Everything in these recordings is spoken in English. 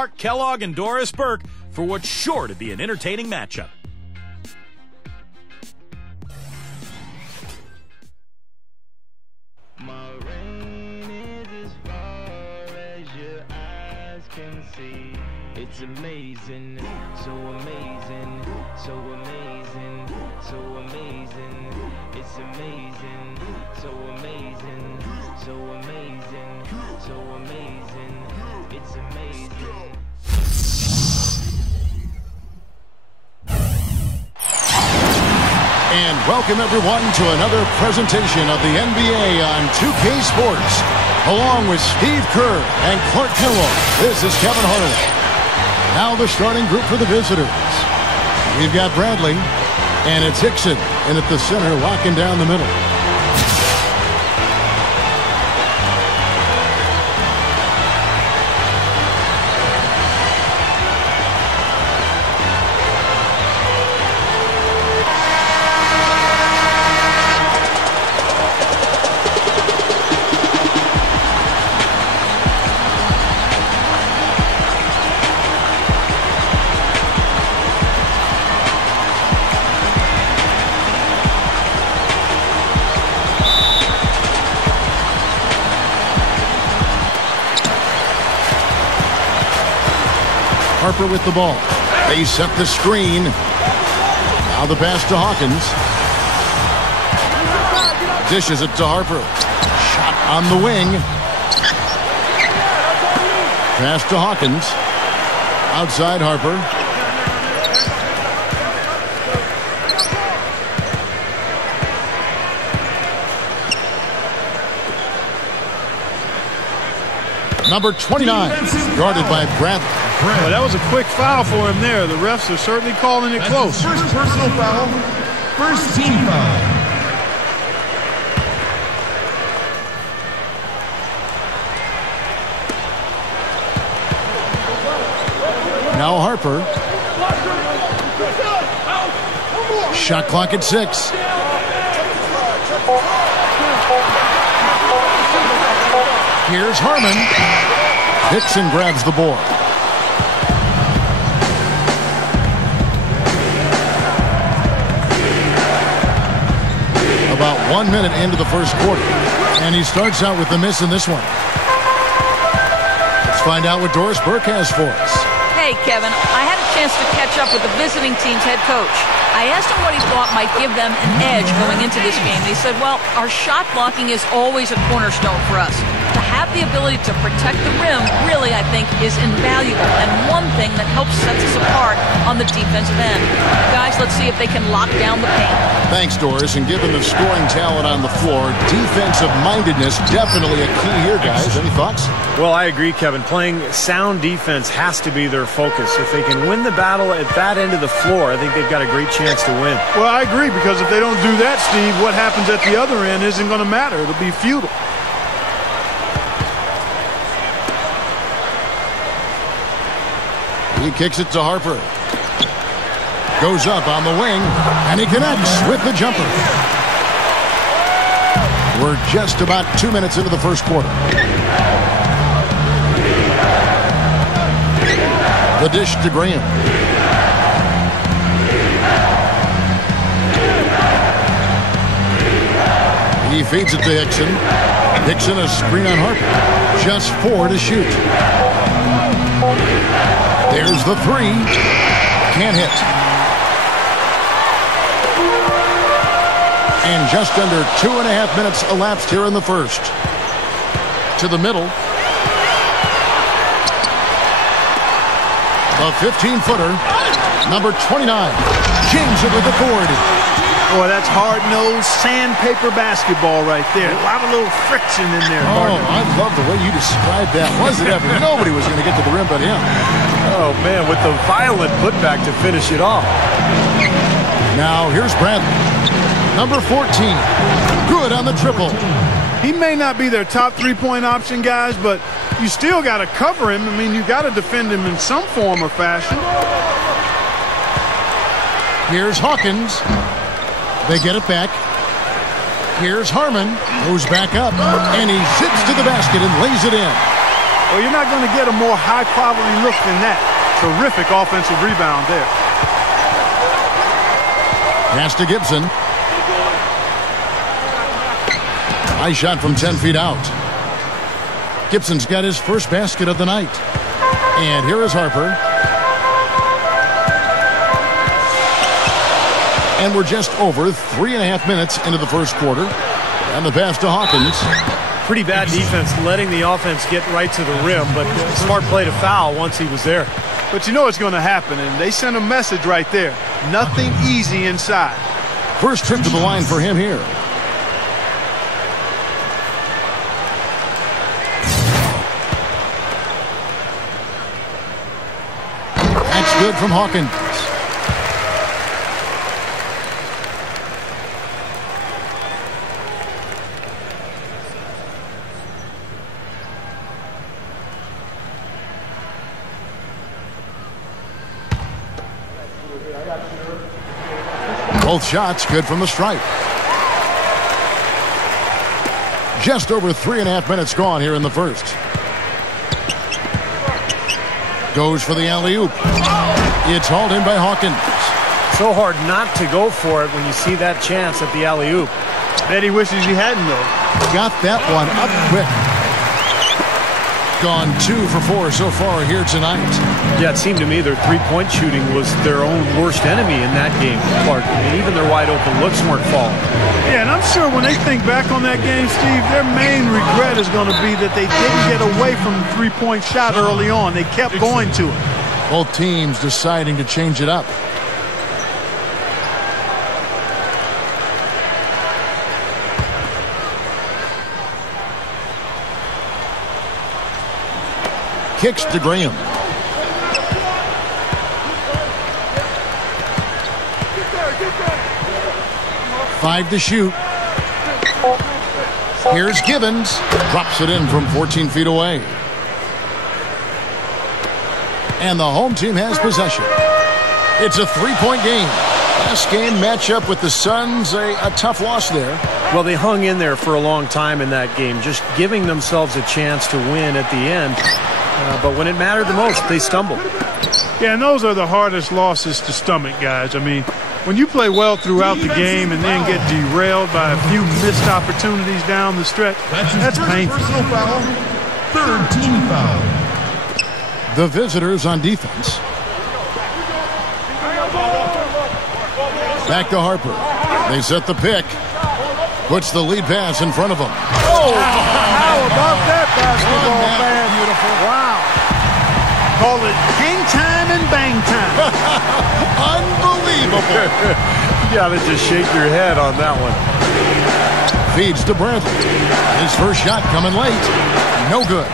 Mark Kellogg and Doris Burke for what's sure to be an entertaining matchup. My rain is as far as your eyes can see. It's amazing, so amazing, so amazing, so amazing. It's amazing, so amazing, so amazing, so amazing. It's amazing. And welcome everyone to another presentation of the NBA on 2K Sports. Along with Steve Kerr and Clark Kellogg, this is Kevin Harlan. Now the starting group for the visitors. We've got Bradley, and it's Hickson, and at the center, locking down the middle. Harper with the ball. They set the screen. Now the pass to Hawkins. Dishes it to Harper. Shot on the wing. Pass to Hawkins. Outside Harper. Number 29, guarded by Bradley. Well, that was a quick foul for him there. The refs are certainly calling it close. First personal foul, first team foul. Now Harper. Shot clock at 6. Here's Harmon. Hickson grabs the board. About 1 minute into the first quarter. And he starts out with the miss in this one. Let's find out what Doris Burke has for us. Hey, Kevin, I had a chance to catch up with the visiting team's head coach. I asked him what he thought might give them an edge going into this game. He said, well, our shot blocking is always a cornerstone for us. To have the ability to protect the rim really, I think, is invaluable and one thing that helps set us apart on the defensive end. Guys, let's see if they can lock down the paint. Thanks, Doris. And given the scoring talent on the floor, defensive mindedness definitely a key here, guys. Any thoughts? Well, I agree, Kevin. Playing sound defense has to be their focus. If they can win the battle at that end of the floor, I think they've got a great chance to win. Well, I agree, because if they don't do that, Steve, what happens at the other end isn't going to matter. It'll be futile. He kicks it to Harper. Goes up on the wing, and he connects with the jumper. We're just about 2 minutes into the first quarter. The dish to Graham. He feeds it to Hickson. Hickson a screen on Harper. Just 4 to shoot. There's the 3. Can't hit. And just under 2.5 minutes elapsed here in the first. To the middle. A 15-footer. Number 29. James it with authority. Boy, that's hard-nosed sandpaper basketball right there. A lot of little friction in there. Oh, I love the way you described that. Was it ever? Nobody was going to get to the rim but him. Oh, man, with the violent putback to finish it off. Now, here's Bradley. Number 14. Good on the triple. He may not be their top three-point option, guys, but you still got to cover him. I mean, you got to defend him in some form or fashion. Here's Hawkins. They get it back. Here's Harmon. Goes back up. And he zips to the basket and lays it in. Well, you're not going to get a more high-quality look than that. Terrific offensive rebound there. Pass to Gibson. Nice shot from 10 feet out. Gibson's got his first basket of the night. And here is Harper. And we're just over 3.5 minutes into the first quarter. And the pass to Hawkins. Pretty bad defense letting the offense get right to the rim, but smart play to foul once he was there. But you know what's going to happen, and they sent a message right there. Nothing easy inside. First trip to the line for him here. That's good from Hawkins. Both shots good from the stripe. Just over 3.5 minutes gone here in the first. Goes for the alley-oop. It's hauled in by Hawkins. So hard not to go for it when you see that chance at the alley-oop. Bet he wishes he hadn't, though. Got that one up quick. Gone 2 for 4 so far here tonight. Yeah, it seemed to me their three-point shooting was their own worst enemy in that game, Clark. And even their wide-open looks weren't falling. Yeah, and I'm sure when they think back on that game, Steve, their main regret is going to be that they didn't get away from the three-point shot early on. They kept going to it. Both teams deciding to change it up. Kicks to Graham. Five to shoot. Here's Gibbons. Drops it in from 14 feet away. And the home team has possession. It's a three-point game. Last game matchup with the Suns, a tough loss there. Well, they hung in there for a long time in that game, just giving themselves a chance to win at the end. But when it mattered the most, they stumbled. Yeah, and those are the hardest losses to stomach, guys. I mean, when you play well throughout the game and then get derailed by a few missed opportunities down the stretch, that's painful. Personal foul. Third team foul. The visitors on defense. Back to Harper. They set the pick. Puts the lead pass in front of them. Oh, how about that basketball, man? Beautiful. Wow. Call it hang time and bang time. Unbelievable. You gotta just shake your head on that one. Feeds to Bradley. His first shot coming late. No good.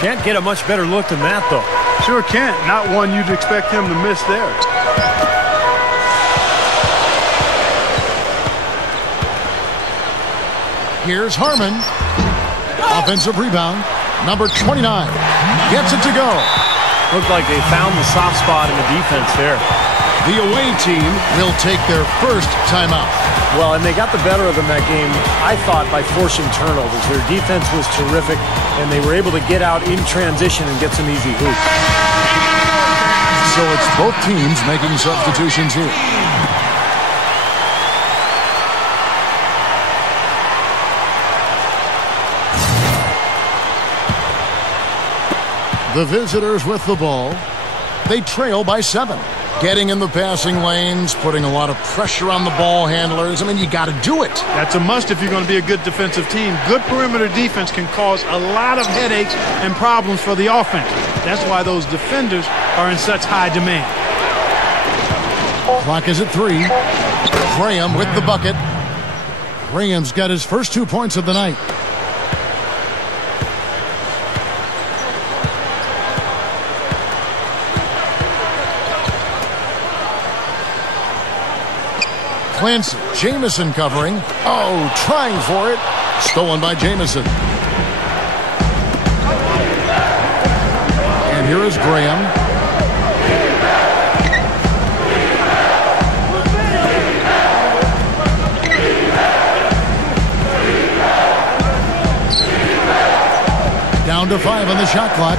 Can't get a much better look than that, though. Sure can't. Not one you'd expect him to miss there. Here's Harmon. Offensive rebound. Number 29. Gets it to go. Looked like they found the soft spot in the defense there. The away team will take their first timeout. Well, and they got the better of them that game, I thought, by forcing turnovers. Their defense was terrific, and they were able to get out in transition and get some easy hoops. So it's both teams making substitutions here. The visitors with the ball. They trail by 7. Getting in the passing lanes, putting a lot of pressure on the ball handlers. I mean, you got to do it. That's a must if you're going to be a good defensive team. Good perimeter defense can cause a lot of headaches and problems for the offense. That's why those defenders are in such high demand. Clock is at 3. Graham with the bucket. Graham's got his first 2 points of the night. Clancy, Jamison covering. Oh, trying for it. Stolen by Jamison. And here is Graham. Down to 5 on the shot clock.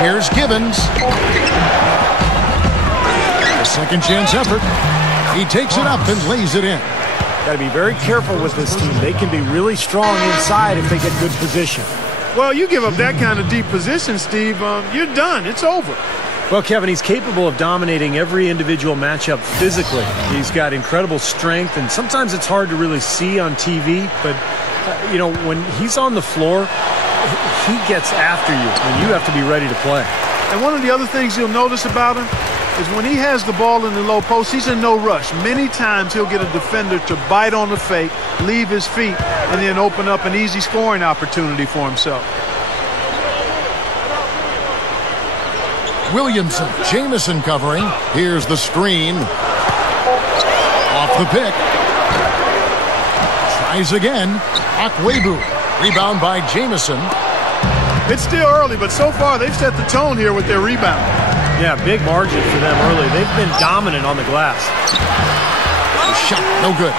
Here's Gibbons. A second chance effort. He takes it up and lays it in. Got to be very careful with this team. They can be really strong inside if they get good position. Well, you give up that kind of deep position, Steve, you're done. It's over. Well, Kevin, he's capable of dominating every individual matchup physically. He's got incredible strength, and sometimes it's hard to really see on TV. But, you know, when he's on the floor, he gets after you, and you have to be ready to play. And one of the other things you'll notice about him is when he has the ball in the low post, he's in no rush. Many times he'll get a defender to bite on the fake, leave his feet, and then open up an easy scoring opportunity for himself. Williamson, Jamison covering. Here's the screen. Off the pick. Tries again. Akwebu. Rebound by Jamison. It's still early, but so far they've set the tone here with their rebound. Yeah, big margin for them early. They've been dominant on the glass. The shot, no good.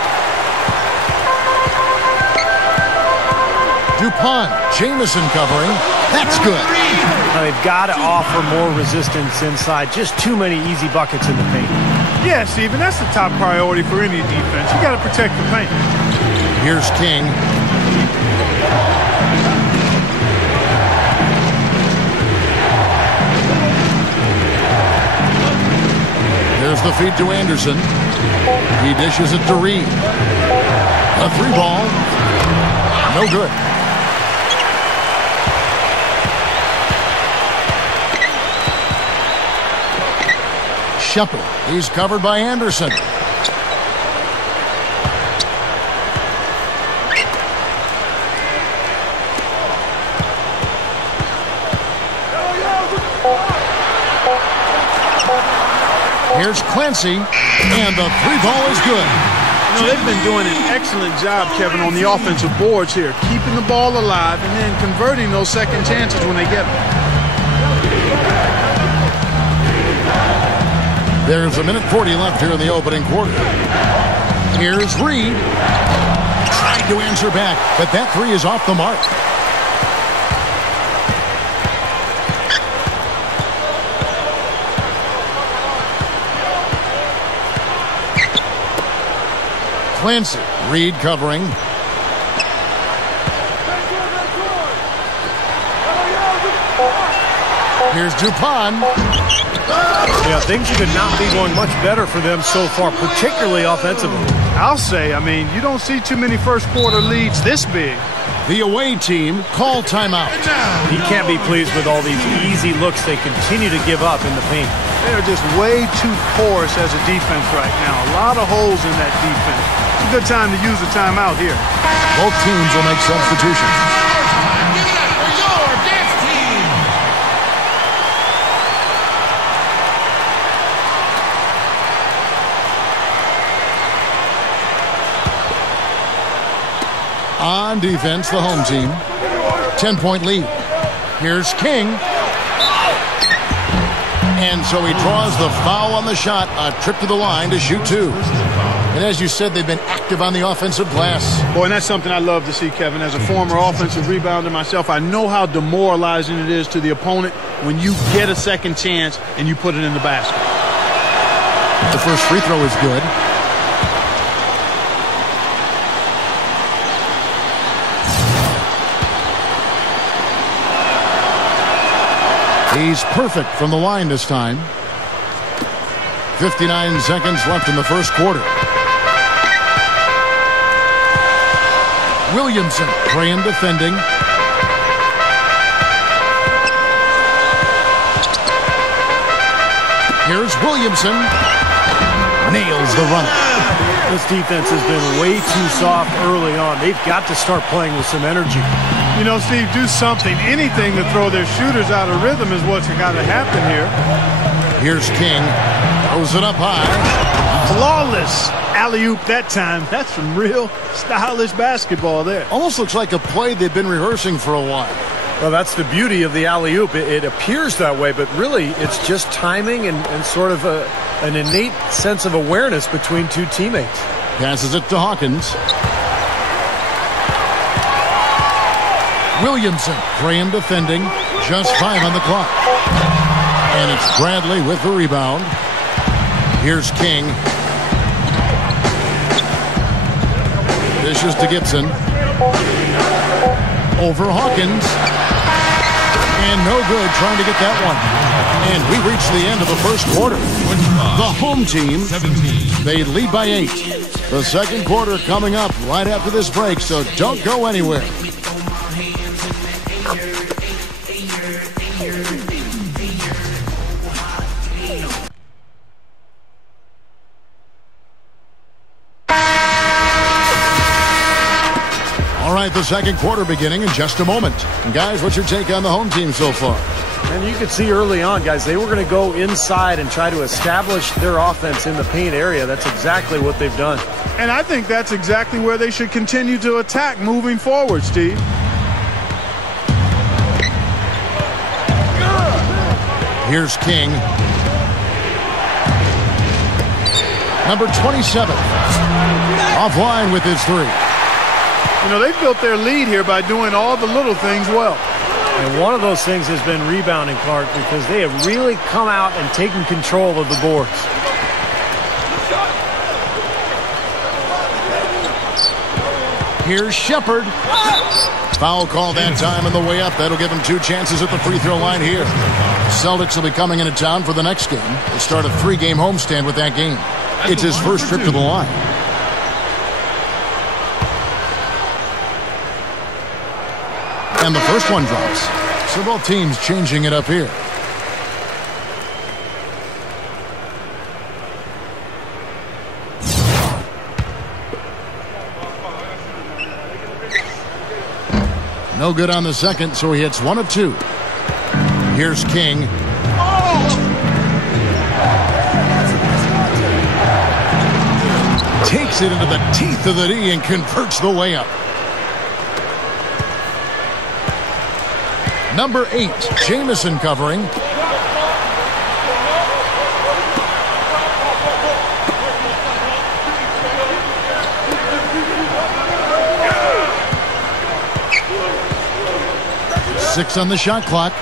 DuPont, Jamison covering. That's good. Now they've got to offer more resistance inside. Just too many easy buckets in the paint. Yeah, Stephen, that's the top priority for any defense. You got to protect the paint. Here's King. There's the feed to Anderson. He dishes it to Reed. A 3-ball. No good. Shepard. He's covered by Anderson. Here's Clancy, and the 3-ball is good. You know, they've been doing an excellent job, Kevin, on the offensive boards here, keeping the ball alive and then converting those second chances when they get them. There's 1:40 left here in the opening quarter. Here's Reed. Tried to answer back, but that 3 is off the mark. Clancy. Reed covering. Here's DuPont. Yeah, things could not be going much better for them so far, particularly offensively. I'll say, I mean, you don't see too many first quarter leads this big. The away team call timeout. He can't be pleased with all these easy looks they continue to give up in the paint. They are just way too porous as a defense right now. A lot of holes in that defense. It's a good time to use a timeout here. Both teams will make substitutions. On defense, the home team. 10-point lead. Here's King. And so he draws the foul on the shot. A trip to the line to shoot 2. And as you said, they've been active on the offensive glass. Boy, and that's something I love to see, Kevin. As a former offensive rebounder myself, I know how demoralizing it is to the opponent when you get a second chance and you put it in the basket. The first free throw is good. He's perfect from the line this time. 59 seconds left in the first quarter. Williamson, praying defending. Here's Williamson. Nails the runner. This defense has been way too soft early on. They've got to start playing with some energy. You know, Steve, do something, anything to throw their shooters out of rhythm is what's got to happen here. Here's King. Throws it up high. Flawless alley-oop that time. That's some real stylish basketball there. Almost looks like a play they've been rehearsing for a while. Well, that's the beauty of the alley-oop. It appears that way, but really it's just timing and sort of an innate sense of awareness between two teammates. Passes it to Hawkins. Williamson. Graham defending. Just 5 on the clock. And it's Bradley with the rebound. Here's King. Dishes to Gibson. Over Hawkins. And no good trying to get that one. And we reach the end of the first quarter. The home team, 17. they lead by 8. The second quarter coming up right after this break, so don't go anywhere. All right, the second quarter beginning in just a moment. And guys, what's your take on the home team so far? And you could see early on, guys, they were going to go inside and try to establish their offense in the paint area. That's exactly what they've done. And I think that's exactly where they should continue to attack moving forward, Steve. Here's King. Number 27. Offline with his 3. You know, they built their lead here by doing all the little things well. And one of those things has been rebounding, Clark, because they have really come out and taken control of the boards. Here's Shepard. Foul call that time on the way up. That'll give him 2 chances at the free throw line here. Celtics will be coming into town for the next game. They start a 3-game homestand with that game. It's his first trip to the line. And the first one drops. So both teams changing it up here. No good on the second, so he hits 1 of 2. Here's King. Takes it into the teeth of the D and converts the layup. Number 8, Jamison covering. Six on the shot clock.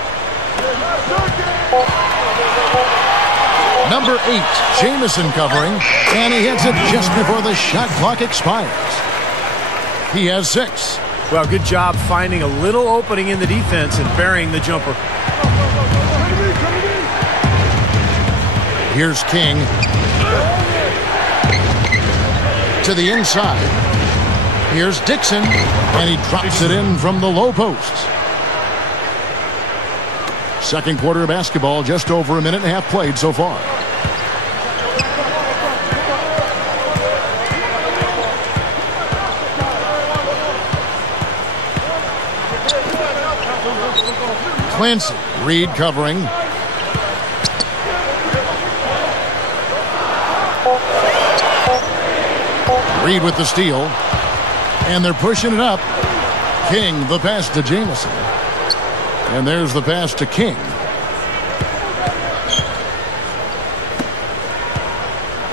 Number 8, Jamison covering. And he hits it just before the shot clock expires. He has 6. Well, good job finding a little opening in the defense and burying the jumper. Here's King. To the inside. Here's Dixon. And he drops it in from the low post. Second quarter of basketball, just over a minute and a half played so far. Clancy, Reed covering. Reed with the steal. And they're pushing it up. King, the pass to Jamison. And there's the pass to King.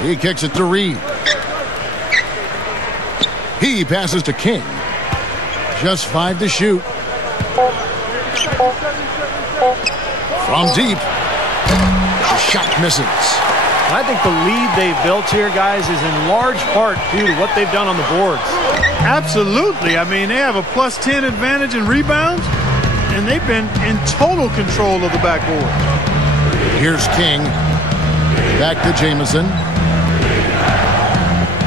He kicks it to Reed. He passes to King. Just 5 to shoot. From deep. The shot misses. I think the lead they've built here, guys, is in large part due to what they've done on the boards. Absolutely. I mean, they have a plus 10 advantage in rebounds, and they've been in total control of the backboard. Here's King. Back to Jamison.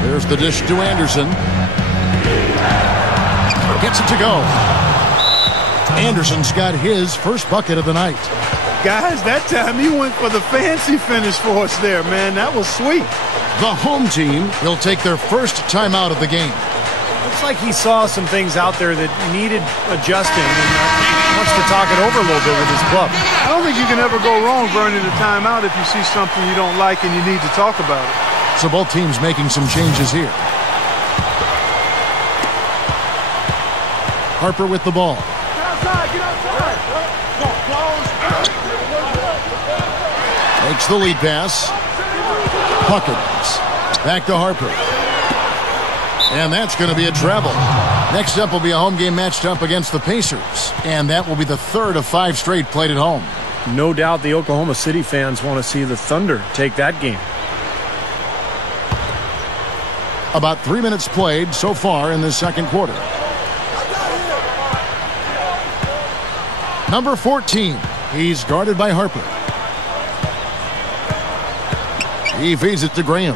There's the dish to Anderson. Gets it to go. Anderson's got his first bucket of the night. Guys, that time he went for the fancy finish for us there, man. That was sweet. The home team will take their first timeout of the game. Looks like he saw some things out there that needed adjusting and wants to talk it over a little bit with his club. I don't think you can ever go wrong burning a timeout if you see something you don't like and you need to talk about it. So both teams making some changes here. Harper with the ball. Makes the lead pass. Hawkins. Back to Harper. And that's going to be a travel. Next up will be a home game matched up against the Pacers, and that will be the third of 5 straight played at home. No doubt the Oklahoma City fans want to see the Thunder take that game. About 3 minutes played so far in the second quarter. Number 14, he's guarded by Harper. He feeds it to Graham.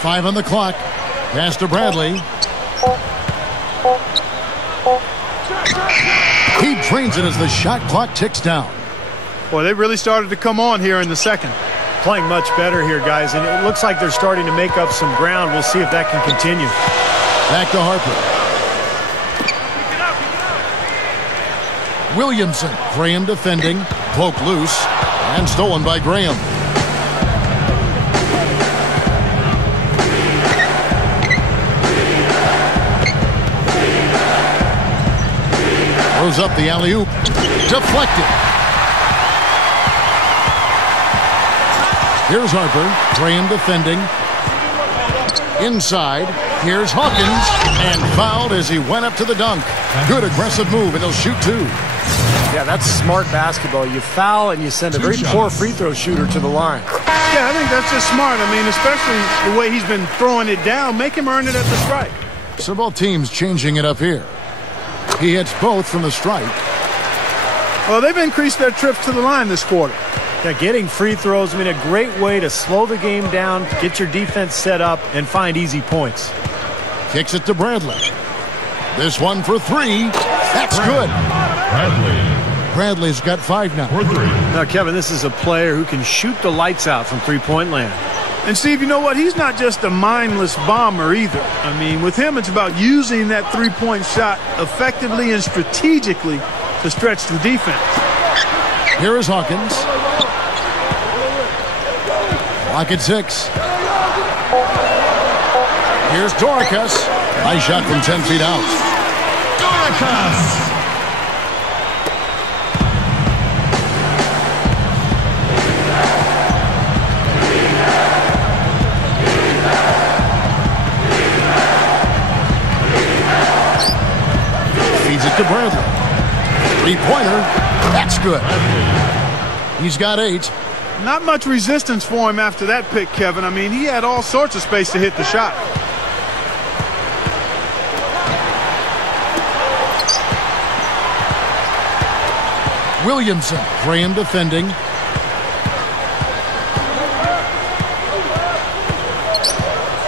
Five on the clock. Pass to Bradley. He drains it as the shot clock ticks down. Boy, they really started to come on here in the second. Playing much better here, guys, and it looks like they're starting to make up some ground. We'll see if that can continue. Back to Harper. Williamson. Graham defending. Cloak loose. And stolen by Graham. Throws up the alley-oop. Deflected. Here's Harper. Graham defending. Inside. Here's Hawkins. And fouled as he went up to the dunk. Good aggressive move, and he'll shoot 2. Yeah, that's smart basketball. You foul and you send a very poor free throw shooter to the line. Yeah, I think that's just smart. I mean, especially the way he's been throwing it down. Make him earn it at the strike. So both teams changing it up here. He hits both from the strike. Well, they've increased their trips to the line this quarter. Yeah, getting free throws, I mean, a great way to slow the game down, get your defense set up, and find easy points. Kicks it to Bradley. This one for 3. That's good. Bradley's got 5 now. Now, Kevin, this is a player who can shoot the lights out from three-point land. And, Steve, you know what? He's not just a mindless bomber either. I mean, with him, it's about using that three-point shot effectively and strategically to stretch the defense. Here is Hawkins. Clock at 6. Here's Doricus. Nice shot from 10 feet out. Doricus. Feeds it to Bradley. Three-pointer. That's good. He's got 8. Not much resistance for him after that pick, Kevin. I mean, he had all sorts of space to hit the shot. Williamson. Graham defending.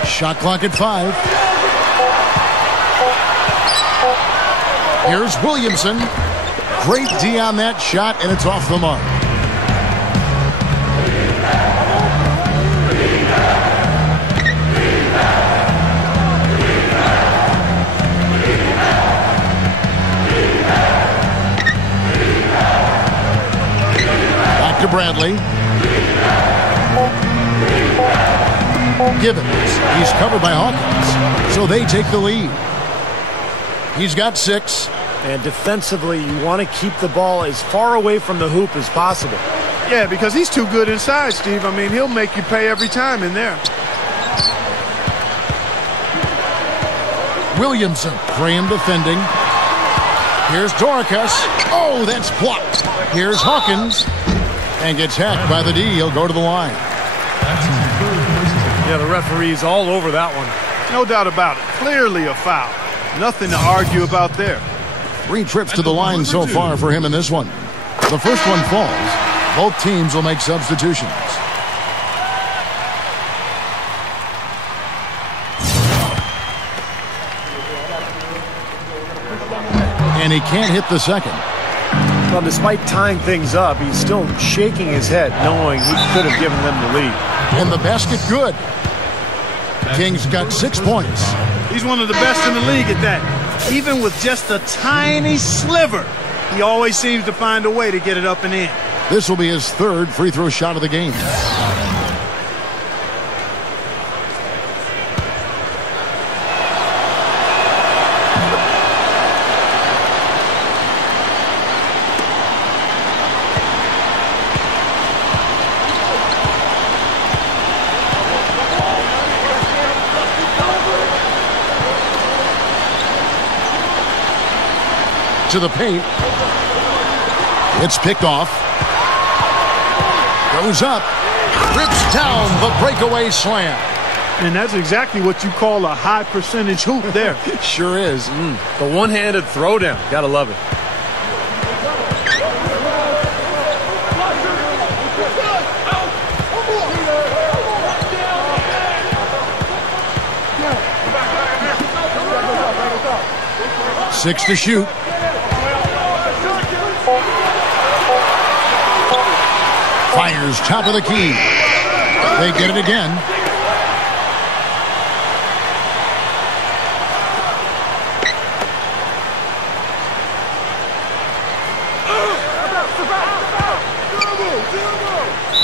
Shot clock at 5. Here's Williamson. Great D on that shot, and it's off the mark. Back to Bradley. Gibbons. He's covered by Hawkins, so they take the lead. He's got 6. And defensively, you want to keep the ball as far away from the hoop as possible. Yeah, because he's too good inside, Steve. I mean, he'll make you pay every time in there. Williamson. Graham defending. Here's Doricus. Oh, that's blocked. Here's Hawkins. And gets hacked by the D. He'll go to the line. Yeah, the referee's all over that one. No doubt about it. Clearly a foul. Nothing to argue about there. 3 trips to the line so far for him in this one. The first one falls. Both teams will make substitutions. And he can't hit the second. Well, despite tying things up, he's still shaking his head, knowing he could have given them the lead. And the basket good. King's got 6 points. He's one of the best in the league at that. Even with just a tiny sliver, he always seems to find a way to get it up and in. This will be his 3rd free throw shot of the game. To the paint. It's picked off. Goes up. Rips down the breakaway slam. And that's exactly what you call a high percentage hoop there. Sure is. The one-handed throwdown. Gotta love it. Six to shoot. Fires top of the key. They get it again.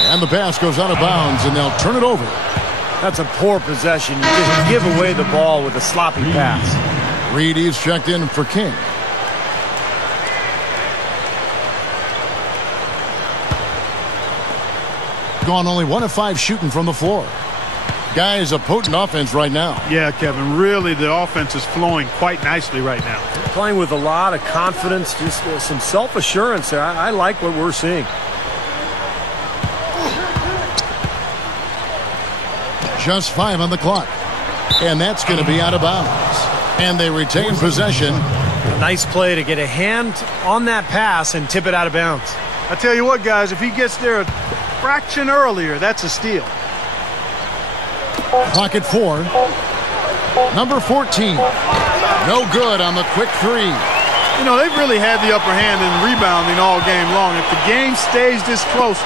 And the pass goes out of bounds, and they'll turn it over. That's a poor possession. You just give away the ball with a sloppy pass. Reed is checked in for King. Gone only 1 of 5 shooting from the floor. Guys, a potent offense right now. Yeah, Kevin, really the offense is flowing quite nicely right now. Playing with a lot of confidence, just some self-assurance there. I like what we're seeing. Just 5 on the clock. And that's going to be out of bounds. And they retain possession. A nice play to get a hand on that pass and tip it out of bounds. I tell you what, guys, if he gets there a fraction earlier, that's a steal. Clock at 4. Number 14. No good on the quick three. You know, they've really had the upper hand in rebounding all game long. If the game stays this close,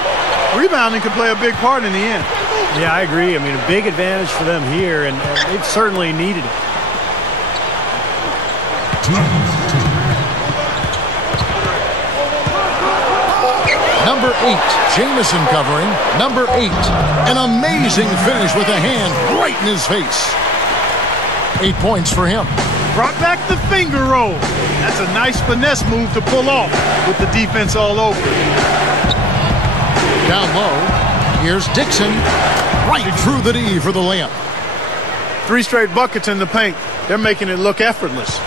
rebounding could play a big part in the end. Yeah, I agree. I mean, a big advantage for them here, and they've certainly needed it. Number 8, Jamison covering. Number 8, an amazing finish with a hand right in his face. 8 points for him. Brought back the finger roll. That's a nice finesse move to pull off with the defense all over. Down low, here's Dixon. Right through the D for the layup. 3 straight buckets in the paint. They're making it look effortless.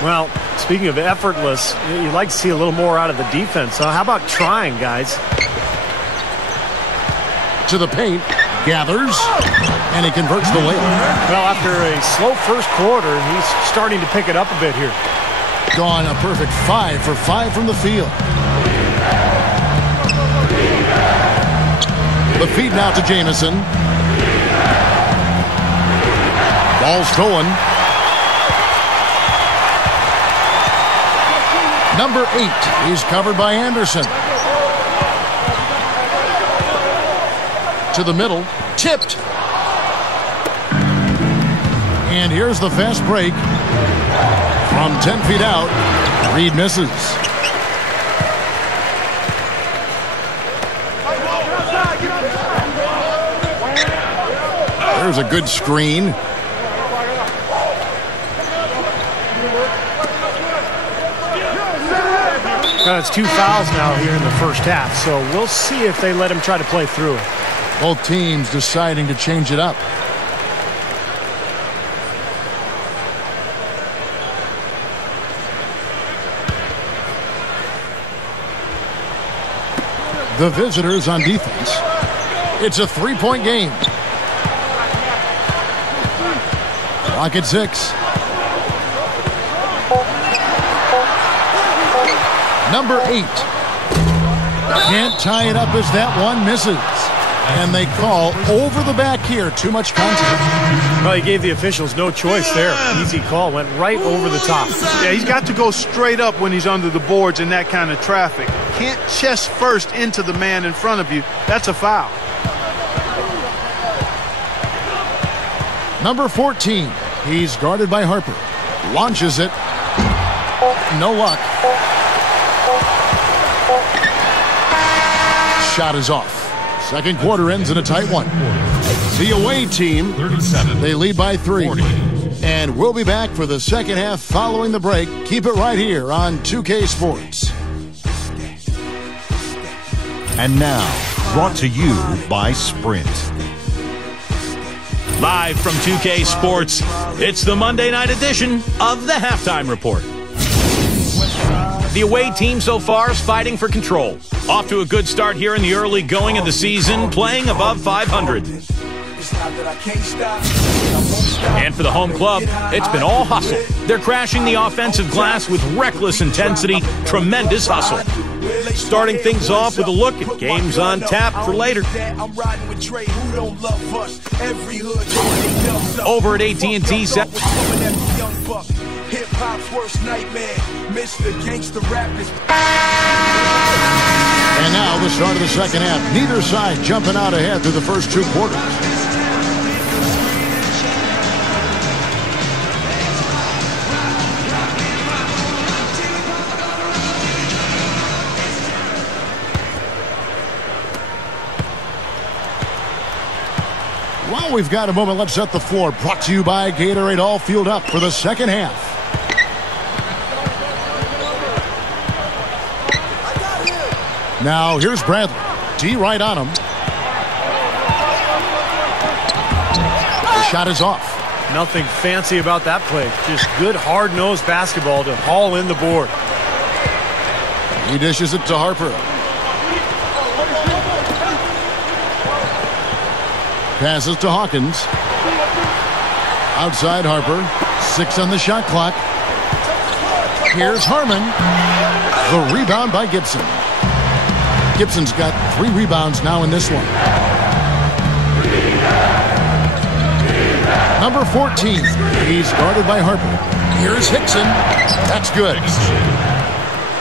Well, speaking of effortless, you'd like to see a little more out of the defense. So how about trying, guys? To the paint, gathers, and he converts the layup. Well, after a slow first quarter, he's starting to pick it up a bit here. Gone a perfect 5 for 5 from the field. The feed now to Jamison. Ball stolen. Number 8 is covered by Anderson. To the middle, tipped. And here's the fast break. From 10 feet out, Reed misses. There's a good screen. It's 2 fouls now here in the first half, so we'll see if they let him try to play through it. Both teams deciding to change it up. The visitors on defense. It's a 3-point game. Clock at 6. Number 8. Can't tie it up as that one misses. And they call over the back here. Too much contact. Well, he gave the officials no choice there. Easy call. Went right over the top. Yeah, he's got to go straight up when he's under the boards in that kind of traffic. Can't chest first into the man in front of you. That's a foul. Number 14. He's guarded by Harper. Launches it. No luck. Shot is off. Second quarter ends in a tight one. The away team, 37. They lead by 3. 40. And we'll be back for the second half following the break. Keep it right here on 2K Sports. And now, brought to you by Sprint. Live from 2K Sports, it's the Monday night edition of the Halftime Report. The away team so far is fighting for control. Off to a good start here in the early going of the season, playing above 500. And for the home club, it's been all hustle. They're crashing the offensive glass with reckless intensity, tremendous hustle. Starting things off with a look at games on tap for later. Over at AT&T set. And now the start of the second half. Neither side jumping out ahead through the first two quarters. While we've got a moment, let's set the floor. Brought to you by Gatorade. All fueled up for the second half. Now here's Bradley. D right on him. The shot is off. Nothing fancy about that play. Just good hard-nosed basketball to haul in the board. He dishes it to Harper. Passes to Hawkins. Outside Harper. 6 on the shot clock. Here's Harmon. The rebound by Gibson. Gibson's got 3 rebounds now in this one. Number 14. He's guarded by Harper. Here's Hickson. That's good.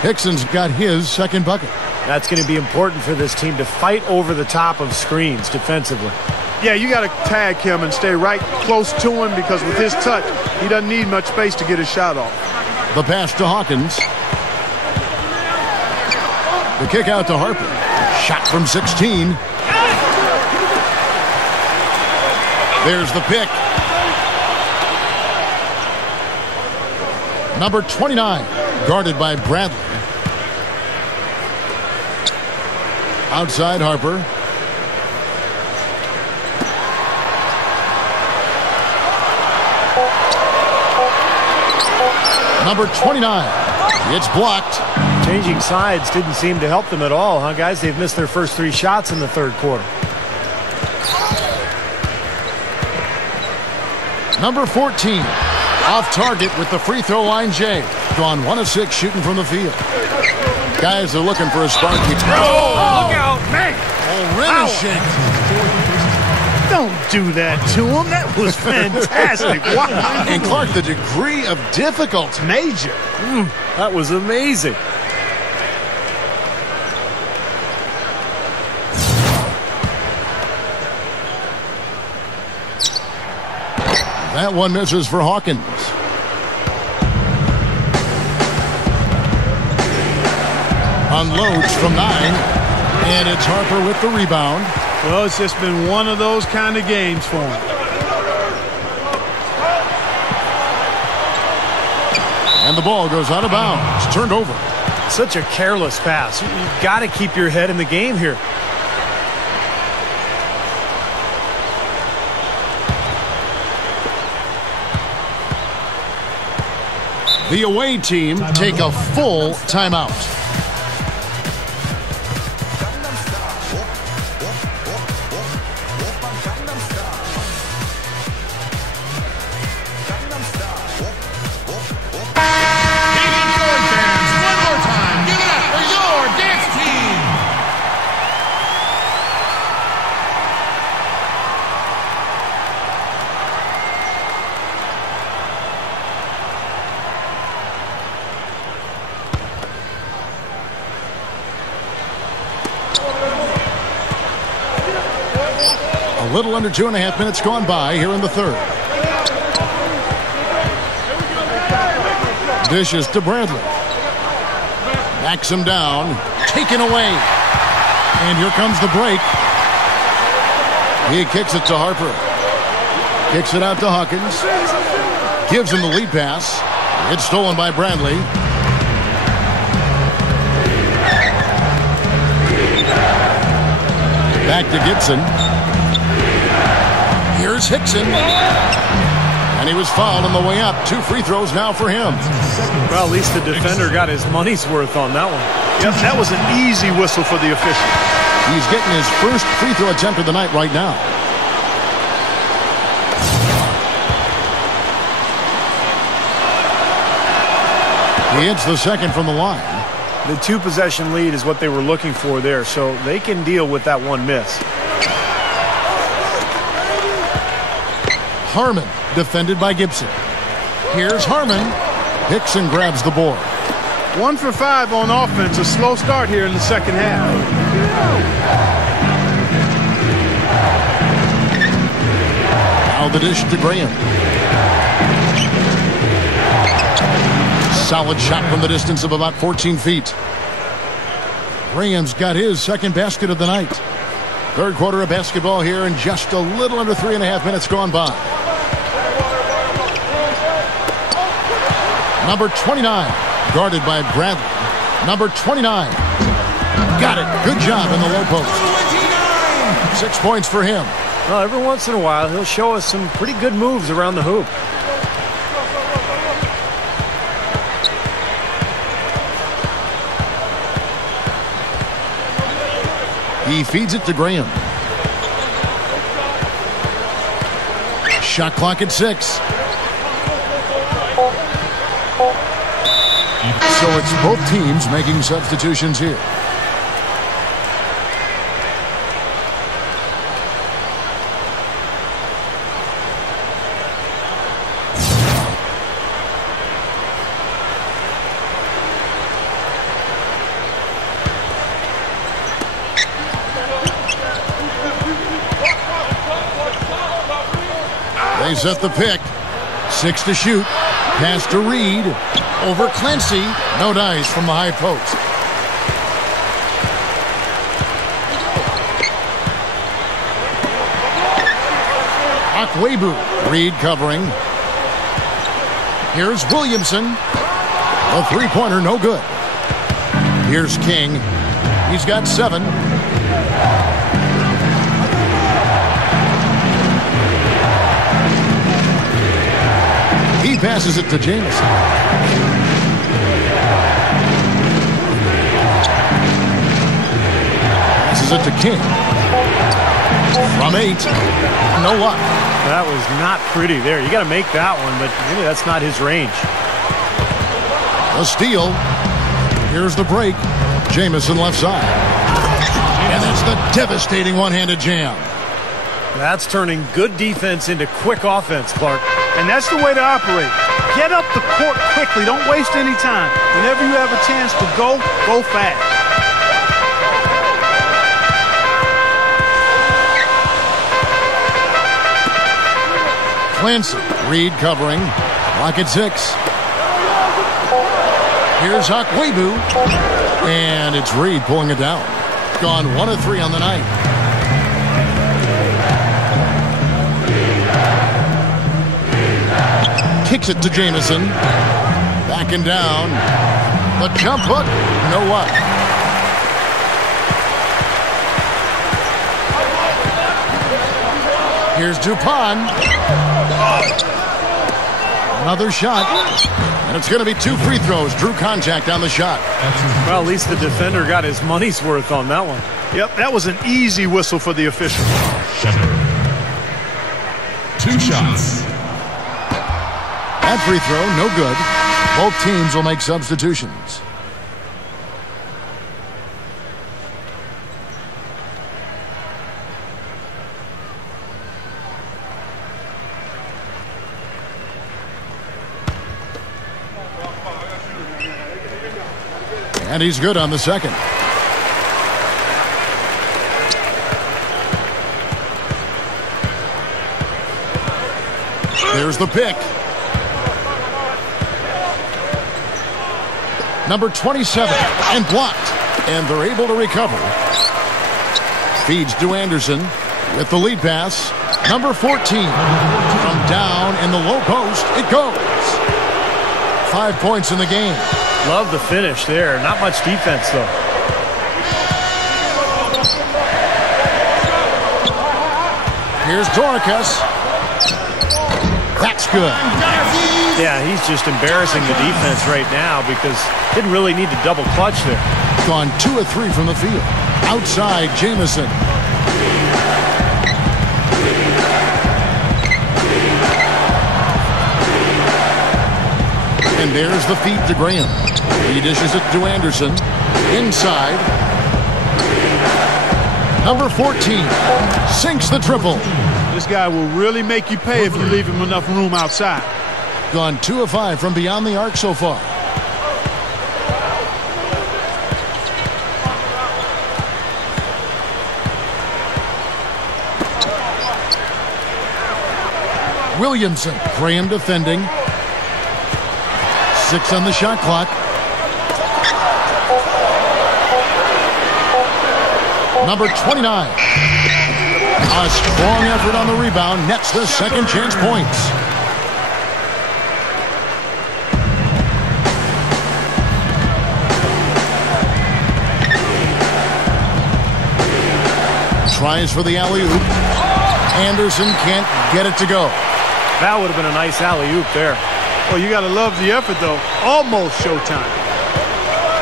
Hickson's got his second bucket. That's going to be important for this team to fight over the top of screens defensively. Yeah, you got to tag him and stay right close to him because with his touch, he doesn't need much space to get his shot off. The pass to Hawkins. The kick out to Harper. Shot from 16. There's the pick. Number 29, guarded by Bradley. Outside Harper. Number 29. It's blocked. Changing sides didn't seem to help them at all, huh, guys? They've missed their first 3 shots in the third quarter. Number 14. Off target with the free throw line, Jay. Gone 1 of 6 shooting from the field. Guys are looking for a spark. Oh, look out, man. Don't do that to him. That was fantastic. Wow. And Clark, the degree of difficulty. Major. That was amazing. That one misses for Hawkins. Unloads from 9. And it's Harper with the rebound. Well, it's just been one of those kind of games for him. And the ball goes out of bounds. It's turned over. Such a careless pass. You've got to keep your head in the game here. The away team take a full timeout. A little under 2.5 minutes gone by here in the third. Dishes to Bradley. Backs him down. Taken away. And here comes the break. He kicks it to Harper. Kicks it out to Hawkins. Gives him the lead pass. It's stolen by Bradley. Back to Gibson. Here's Hickson. And he was fouled on the way up. 2 free throws now for him. Well, at least the defender got his money's worth on that one. Yep, that was an easy whistle for the official. He's getting his first free throw attempt of the night right now. He hits the second from the line. The 2-possession lead is what they were looking for there, so they can deal with that one miss. Harmon, defended by Gibson. Here's Harmon. Picks and grabs the board. 1 for 5 on offense. A slow start here in the second half. Now the dish to Graham. Solid shot from the distance of about 14 feet. Graham's got his second basket of the night. Third quarter of basketball here, and just a little under 3.5 minutes gone by. Number 29, guarded by Bradley. Number 29. Got it. Good job in the low post. 6 points for him. Well, every once in a while, he'll show us some pretty good moves around the hoop. He feeds it to Graham. Shot clock at 6. So it's both teams making substitutions here. They set the pick. 6 to shoot. Pass to Reed. Over Clancy. No dice from the high post. Akwebu. Reed covering. Here's Williamson. A three-pointer, no good. Here's King. He's got 7. He passes it to Jameson. Passes it to King. From 8. No luck. That was not pretty there. You got to make that one, but maybe that's not his range. A steal. Here's the break. Jameson left side. And that's the devastating one-handed jam. That's turning good defense into quick offense, Clark. And that's the way to operate. Get up the court quickly. Don't waste any time. Whenever you have a chance to go fast. Clancy. Reed covering. Clock at 6. Here's Akwebu. And it's Reed pulling it down. Gone 1 of 3 on the night. Kicks it to Jameson. Backing down. The jump hook. No luck. Here's Dupont. Another shot. And it's going to be 2 free throws. Drew contact on the shot. Well, at least the defender got his money's worth on that one. Yep, that was an easy whistle for the official. 2 shots. That free throw, no good. Both teams will make substitutions. And he's good on the second. There's the pick. Number 27, and blocked. And they're able to recover. Feeds to Anderson with the lead pass. Number 14, from down in the low post, it goes. 5 points in the game. Love the finish there. Not much defense, though. Here's Doricus. That's good. Yeah, he's just embarrassing the defense right now because didn't really need to double clutch there. Gone 2 of 3 from the field. Outside, Jamison. And there's the feed to Graham. He dishes it to Anderson. Inside. Number 14 sinks the triple. This guy will really make you pay if you leave him enough room outside. Gone 2 of 5 from beyond the arc so far. Williamson. Graham defending. 6 on the shot clock. Number 29. A strong effort on the rebound. Nets the second chance points. Tries for the alley-oop. Anderson can't get it to go. That would have been a nice alley-oop there. Oh, you got to love the effort, though. Almost showtime.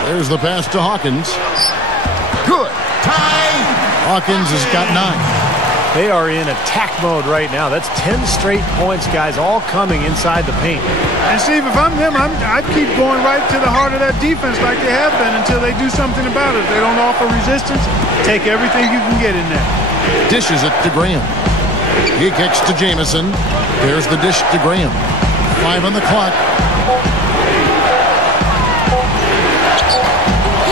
There's the pass to Hawkins. Good. Tie. Hawkins has got 9. They are in attack mode right now. That's 10 straight points, guys, all coming inside the paint. And Steve, if I'm them, I'd keep going right to the heart of that defense like they have been until they do something about it. If they don't offer resistance, take everything you can get in there. Dishes it to Graham. He kicks to Jamison. There's the dish to Graham. 5 on the clock.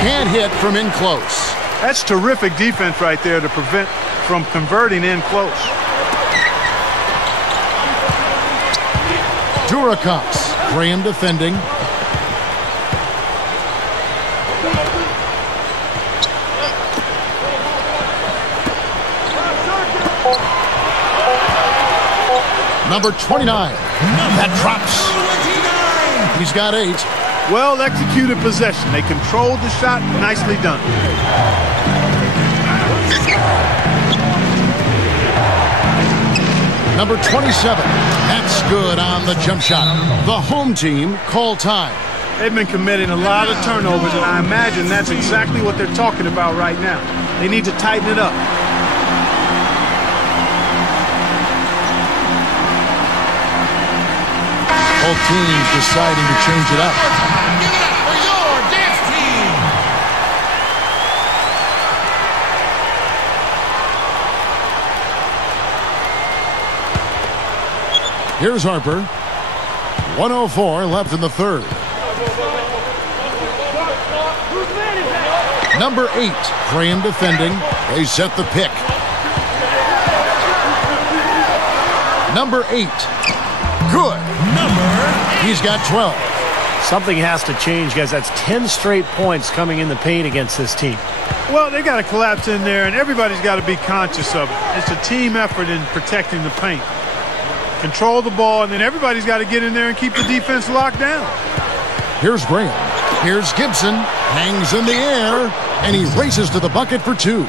Can't hit from in close. That's terrific defense right there to prevent from converting in close. Duracox. Graham defending. Number 29. That drops. He's got 8. Well executed possession. They controlled the shot. Nicely done. Number 27. That's good on the jump shot. The home team call time. They've been committing a lot of turnovers, and I imagine that's exactly what they're talking about right now. They need to tighten it up. Both teams deciding to change it up. Give it up for your dance team. Here's Harper. 1:04 left in the third. Number 8, Graham defending. They set the pick. Number 8. Good. He's got 12. Something has to change, guys. That's 10 straight points coming in the paint against this team. Well, they got to collapse in there, and everybody's got to be conscious of it. It's a team effort in protecting the paint. Control the ball, and then everybody's got to get in there and keep the defense locked down. Here's Graham. Here's Gibson. Hangs in the air, and he races to the bucket for 2.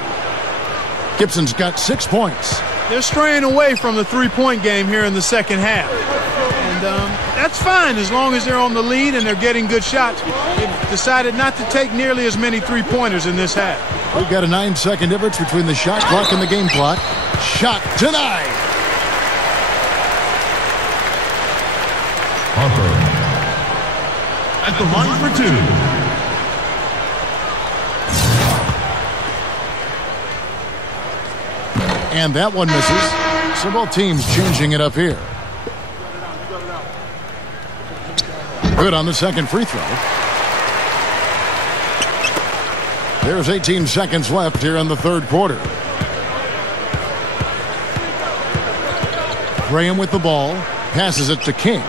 Gibson's got 6 points. They're straying away from the three-point game here in the second half. And that's fine as long as they're on the lead and they're getting good shots. They've decided not to take nearly as many three-pointers in this half. We've got a 9-second difference between the shot clock and the game clock. Shot denied. Harper at the line for 2. And that one misses. So both teams changing it up here. Good on the second free throw. There's 18 seconds left here in the third quarter. Graham with the ball. Passes it to King.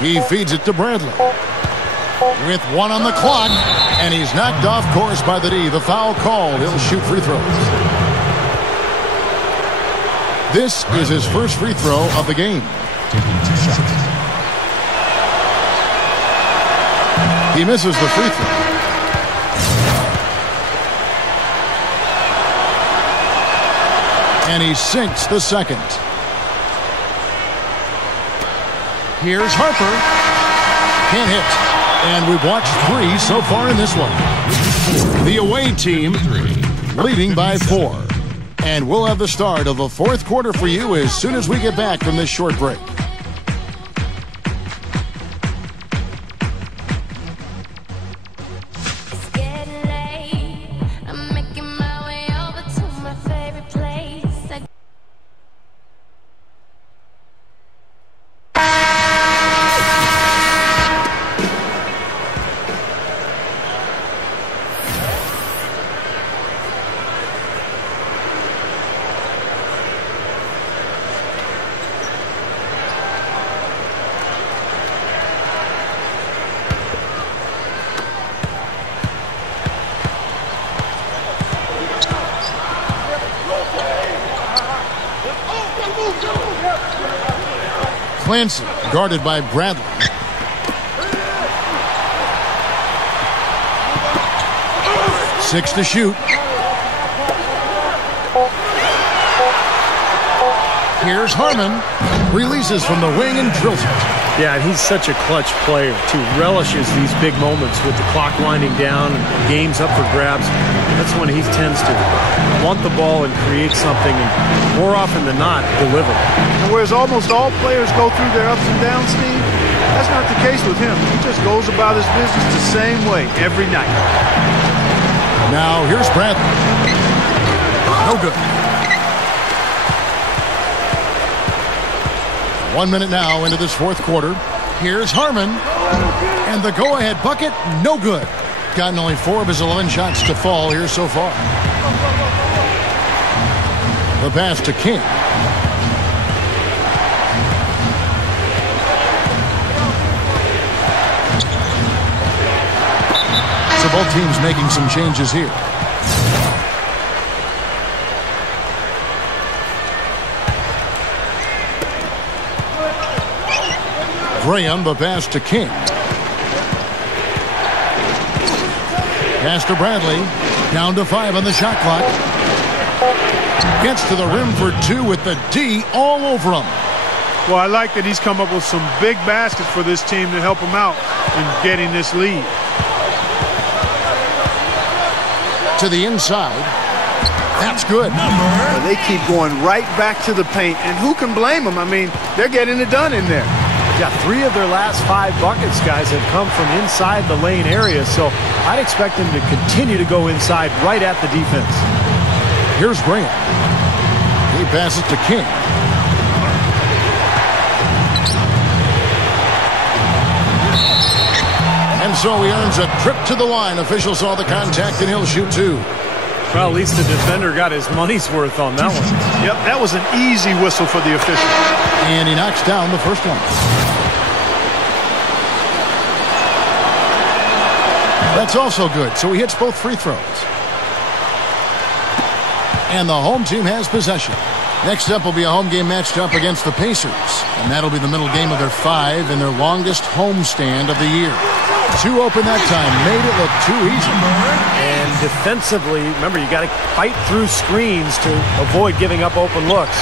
He feeds it to Bradley. With 1 on the clock. And he's knocked off course by the D. The foul called. He'll shoot free throws. This is his first free throw of the game. Taking 2 shots. He misses the free throw. And he sinks the second. Here's Harper. Can't hit. And we've watched 3 so far in this one. The away team leading by 4. And we'll have the start of the 4th quarter for you as soon as we get back from this short break. Clancy, guarded by Bradley. Six to shoot. Here's Harmon. Releases from the wing and drills it. Yeah, and he's such a clutch player, too. Relishes these big moments with the clock winding down and games up for grabs. That's when he tends to want the ball and create something, and more often than not, deliver. And whereas almost all players go through their ups and downs, Steve, that's not the case with him. He just goes about his business the same way every night. Now here's Bradley. No good. 1 minute now into this 4th quarter. Here's Harmon. And the go-ahead bucket, no good. Gotten only 4 of his 11 shots to fall here so far. The pass to King. So both teams making some changes here. Graham, the pass to King. Pass to Bradley. Down to 5 on the shot clock. Gets to the rim for 2 with the D all over him. Well, I like that he's come up with some big baskets for this team to help him out in getting this lead. To the inside. That's good. Well, they keep going right back to the paint, and who can blame them? I mean, they're getting it done in there. Yeah, 3 of their last 5 buckets, guys, have come from inside the lane area, so I'd expect them to continue to go inside right at the defense. Here's Graham. He passes to King. And so he earns a trip to the line. Official saw the contact, and he'll shoot 2. Well, at least the defender got his money's worth on that one. Yep, that was an easy whistle for the official. And he knocks down the first one. That's also good, so he hits both free throws. And the home team has possession. Next up will be a home game matched up against the Pacers. And that'll be the middle game of their 5 and their longest homestand of the year. 2 open that time, made it look too easy. And defensively, remember, you got to fight through screens to avoid giving up open looks.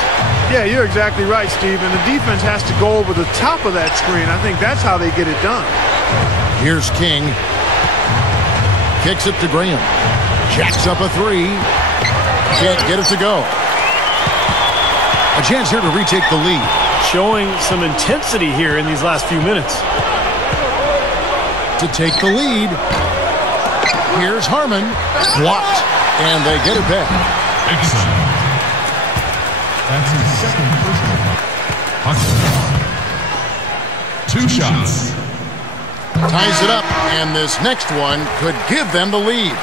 Yeah, you're exactly right, Steve. And the defense has to go over the top of that screen. I think that's how they get it done. Here's King. Kicks it to Graham. Jacks up a 3. Can't get it to go. A chance here to retake the lead. Showing some intensity here in these last few minutes. To take the lead. Here's Harmon. Blocked. And they get it back. Excellent. That's his second personal. 2 shots. Ties it up, and this next one could give them the lead.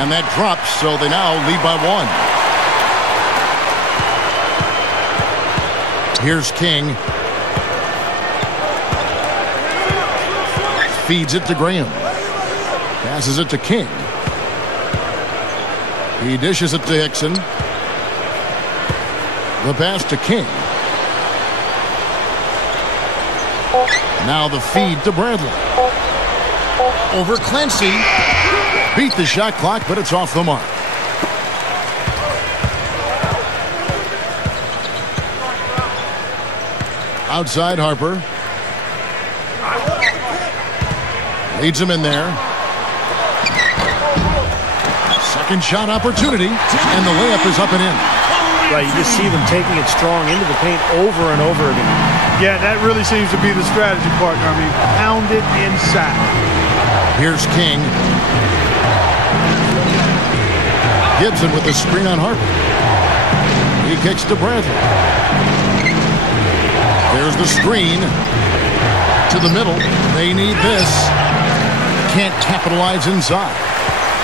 And that drops, so they now lead by 1. Here's King. Feeds it to Graham. Passes it to King. He dishes it to Hickson. The pass to King. Now the feed to Bradley. Over Clancy. Beat the shot clock, but it's off the mark. Outside Harper. Leads him in there. Second shot opportunity, and the layup is up and in. Right, you just see them taking it strong into the paint over and over again. Yeah, that really seems to be the strategy, partner. I mean, pound it inside. Here's King. Gibson with the screen on Harper. He kicks to Bradley. There's the screen to the middle. They need this. Can't capitalize inside.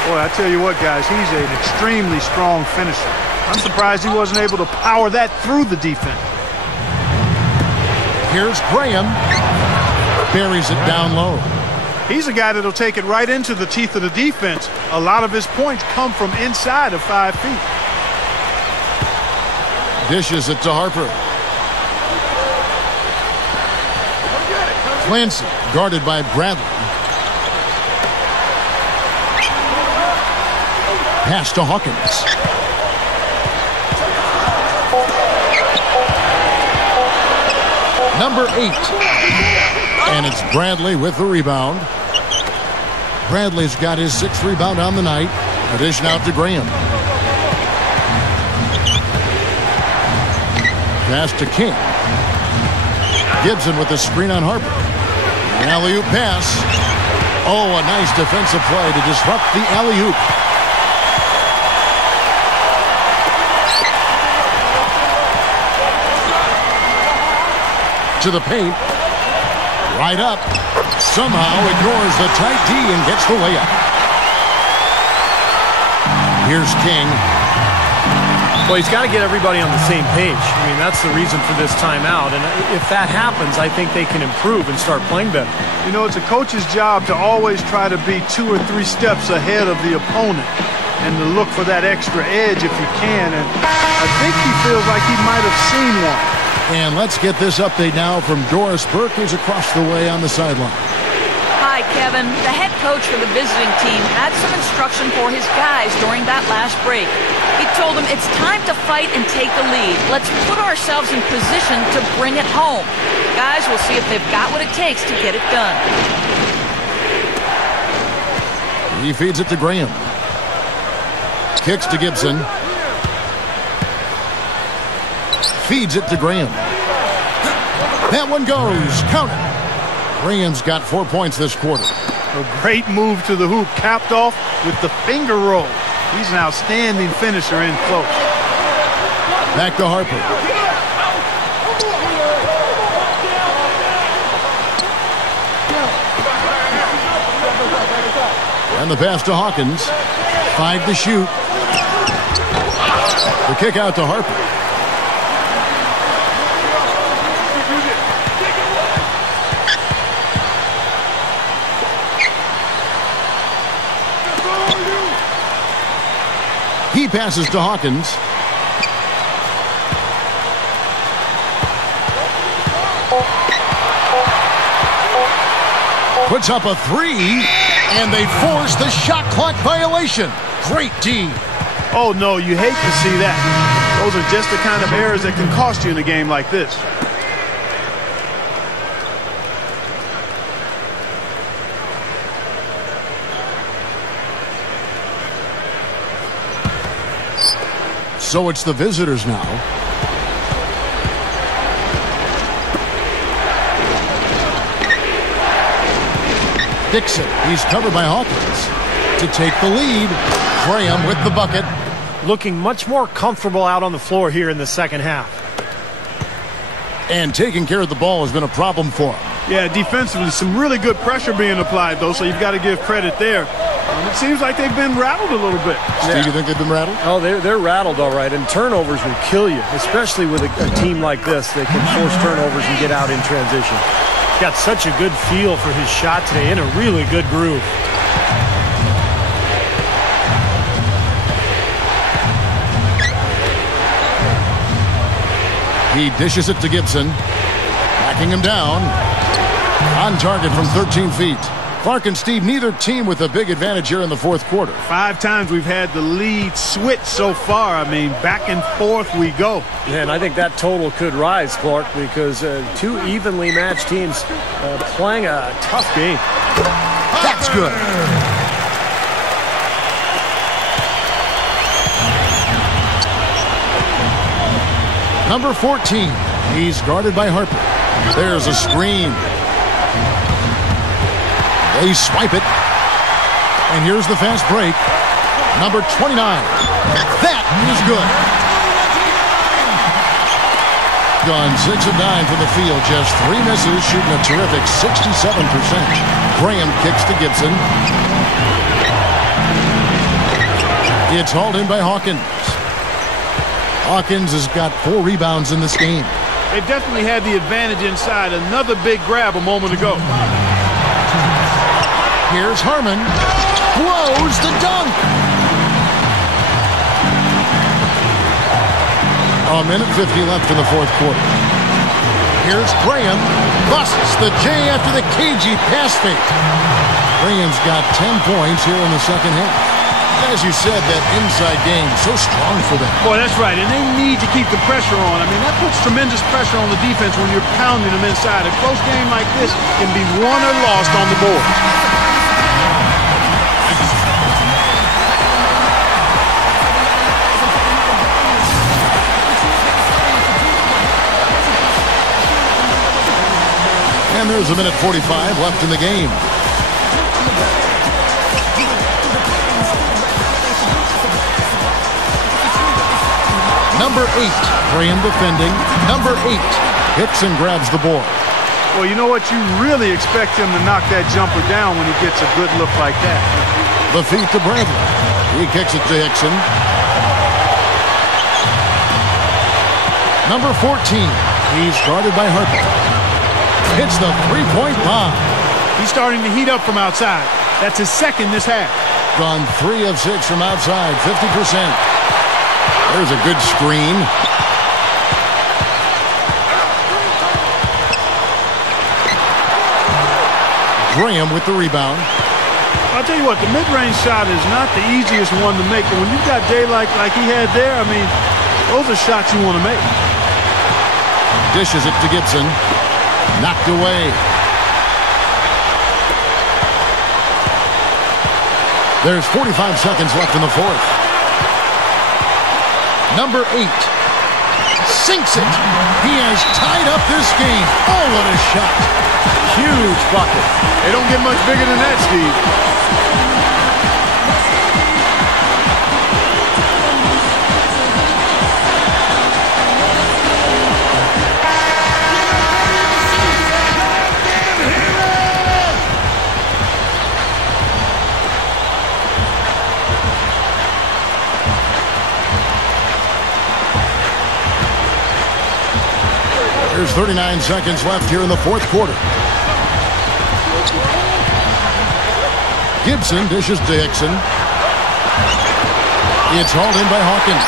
Boy, I tell you what, guys, he's an extremely strong finisher. I'm surprised he wasn't able to power that through the defense. Here's Graham. Buries it down low. He's a guy that'll take it right into the teeth of the defense. A lot of his points come from inside of 5 feet. Dishes it to Harper. Clancy guarded by Bradley. Pass to Hawkins. Number 8. And it's Bradley with the rebound. Bradley's got his 6th rebound on the night. Addition out to Graham. Pass to King. Gibson with the screen on Harper. An alley-oop pass. Oh, a nice defensive play to disrupt the alley-oop. To the paint. Right up. Somehow ignores the tight D and gets the layup. Here's King. Well, he's got to get everybody on the same page. I mean, that's the reason for this timeout. And if that happens, I think they can improve and start playing better. You know, it's a coach's job to always try to be 2 or 3 steps ahead of the opponent and to look for that extra edge if you can. And I think he feels like he might have seen one. And let's get this update now from Doris Burke, who's across the way on the sideline. Hi, Kevin. The head coach for the visiting team had some instruction for his guys during that last break. He told them it's time to fight and take the lead. Let's put ourselves in position to bring it home. Guys, we'll see if they've got what it takes to get it done. He feeds it to Graham. Kicks to Gibson. Feeds it to Graham. That one goes. Count it. Graham's got 4 points this quarter. A great move to the hoop, capped off with the finger roll. He's an outstanding finisher in close. Back to Harper. And the pass to Hawkins. 5 to shoot. The kick out to Harper. He passes to Hawkins. Puts up a 3, and they force the shot clock violation. Great D. Oh, no, you hate to see that. Those are just the kind of errors that can cost you in a game like this. So it's the visitors now. Dixon, he's covered by Hawkins. To take the lead, Graham with the bucket. Looking much more comfortable out on the floor here in the second half. And taking care of the ball has been a problem for him. Yeah, defensively, some really good pressure being applied, though, so you've got to give credit there. It seems like they've been rattled a little bit. Steve, you think they've been rattled? Oh, they're rattled all right, and turnovers will kill you, especially with a team like this that can force turnovers and get out in transition. Got such a good feel for his shot today, in a really good groove. He dishes it to Gibson. Backing him down. On target from 13 feet. Clark and Steve, neither team with a big advantage here in the fourth quarter. 5 times we've had the lead switch so far. I mean, back and forth we go. Yeah, and I think that total could rise, Clark, because two evenly matched teams playing a tough game. That's good. Number 14. He's guarded by Harper. There's a screen. They swipe it. And here's the fast break. Number 29. That is good. Gone 6 of 9 from the field. Just 3 misses, shooting a terrific 67%. Graham kicks to Gibson. It's hauled in by Hawkins. Hawkins has got 4 rebounds in this game. They definitely had the advantage inside. Another big grab a moment ago. Here's Harmon. Blows the dunk. A minute 50 left in the fourth quarter. Here's Graham. Busts the J after the cagey pass fake. Graham's got 10 points here in the second half. As you said, that inside game so strong for them. Boy, that's right, and they need to keep the pressure on. I mean, that puts tremendous pressure on the defense when you're pounding them inside. A close game like this can be won or lost on the board. And there's a minute 45 left in the game. Number 8, Graham defending. Number 8, hits and grabs the board. Well, you know what? You really expect him to knock that jumper down when he gets a good look like that. The feed to Bradley. He kicks it to Hickson. Number 14, he's guarded by Harper. Hits the three-point bomb. He's starting to heat up from outside. That's his second this half. Gone 3 of 6 from outside, 50%. There's a good screen. Graham with the rebound. I'll tell you what, the mid-range shot is not the easiest one to make, but when you've got daylight like he had there, I mean, those are shots you want to make. Dishes it to Gibson. Knocked away. There's 45 seconds left in the fourth. Number 8 sinks it. He has tied up this game. Oh, what a shot. Huge bucket. They don't get much bigger than that, Steve. There's 39 seconds left here in the fourth quarter. Gibson dishes to Hickson. It's hauled in by Hawkins.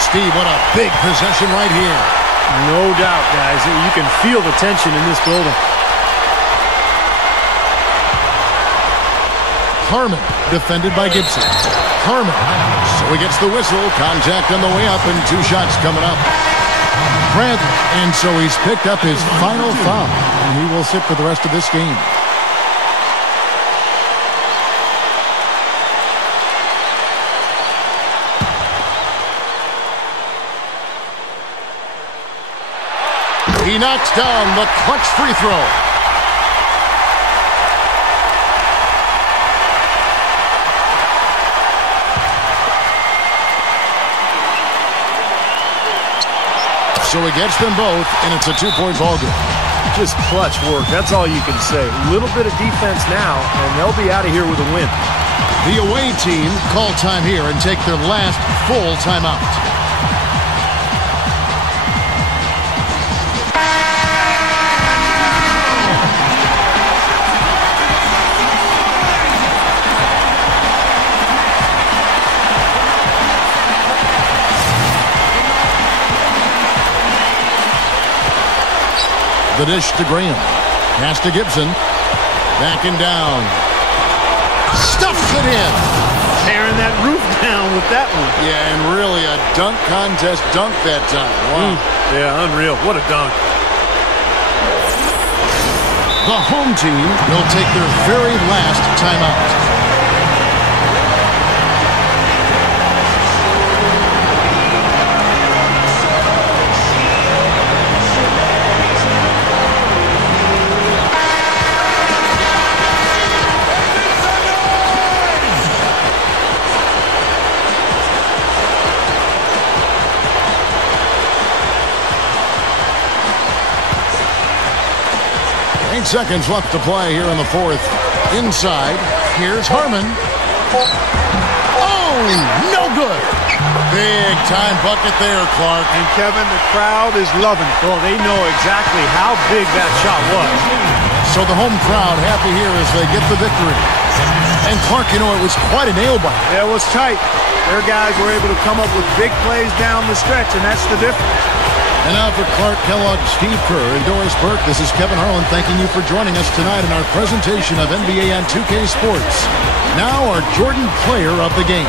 Steve, what a big possession right here. No doubt, guys. You can feel the tension in this building. Harmon defended by Gibson. Harmon. So he gets the whistle. Contact on the way up and 2 shots coming up. Bradley, and so he's picked up his final foul, and he will sit for the rest of this game. He knocks down the clutch free throw. So he gets them both, and it's a 2-point ball game. Just clutch work. That's all you can say. A little bit of defense now, and they'll be out of here with a win. The away team call time here and take their last full timeout. the dish to Graham. Pass to Gibson. Backing down. Stuffs it in. Tearing that roof down with that one. Yeah, and really a dunk contest dunk that time. Wow. Yeah, unreal. What a dunk. The home team will take their very last timeout. 8 seconds left to play here in the fourth. Inside, here's Harmon. Oh, no good. Big time bucket there, Clark. And Kevin, the crowd is loving it. Well, they know exactly how big that shot was. So the home crowd happy here as they get the victory. And Clark, you know, it was quite a nail biter. Yeah, it was tight. Their guys were able to come up with big plays down the stretch, and that's the difference. And now for Clark Kellogg, Steve Kerr, and Doris Burke, this is Kevin Harlan thanking you for joining us tonight in our presentation of NBA on 2K Sports. Now our Jordan Player of the Game.